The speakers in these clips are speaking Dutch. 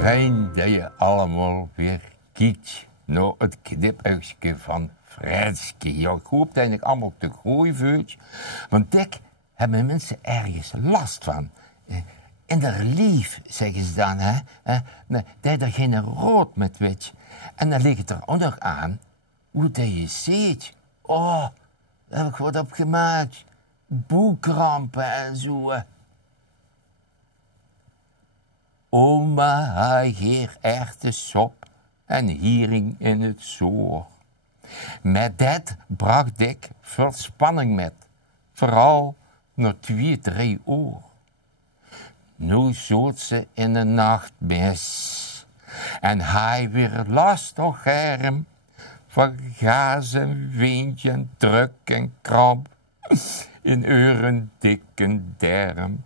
Fijn dat je allemaal weer kijkt naar het knipuigje van Fredske. Ja, ik hoop dat je allemaal te goed voelt, want ik hebben mensen ergens last van. In de lief, zeggen ze dan, hè? Dat er geen rood met wit. En dan ligt het er ook nog aan hoe dat je ziet. Oh, daar heb ik wat op gemaakt. Boekkrampen en zo. Oma had hier erwtensop en hiering in het zoor. Met dat bracht ik veel spanning met, vooral na 2-3 uur. Nu zoet ze in de nachtmis en hij weer last nog hem van gaas en windje en druk en kramp in euren dikke derm.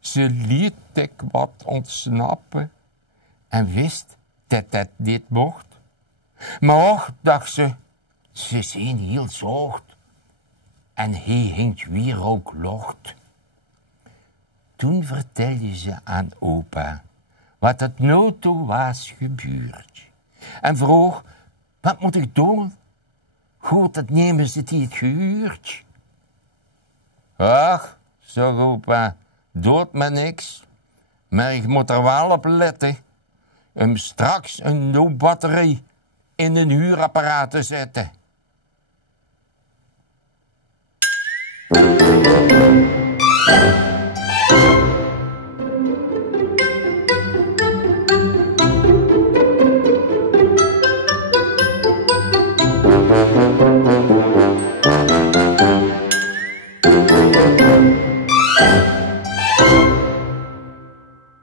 Ze liet ik wat ontsnappen en wist dat dat niet mocht. Maar och, dacht ze zijn heel zacht en hij hinkt weer ook locht. Toen vertelde ze aan opa wat het nou toe was gebeurd. En vroeg, wat moet ik doen? Goed, dat nemen ze die het gehuurd. Ach, zei opa, doet me niks. Maar ik moet er wel op letten om straks een nieuwe batterij in een huurapparaat te zetten.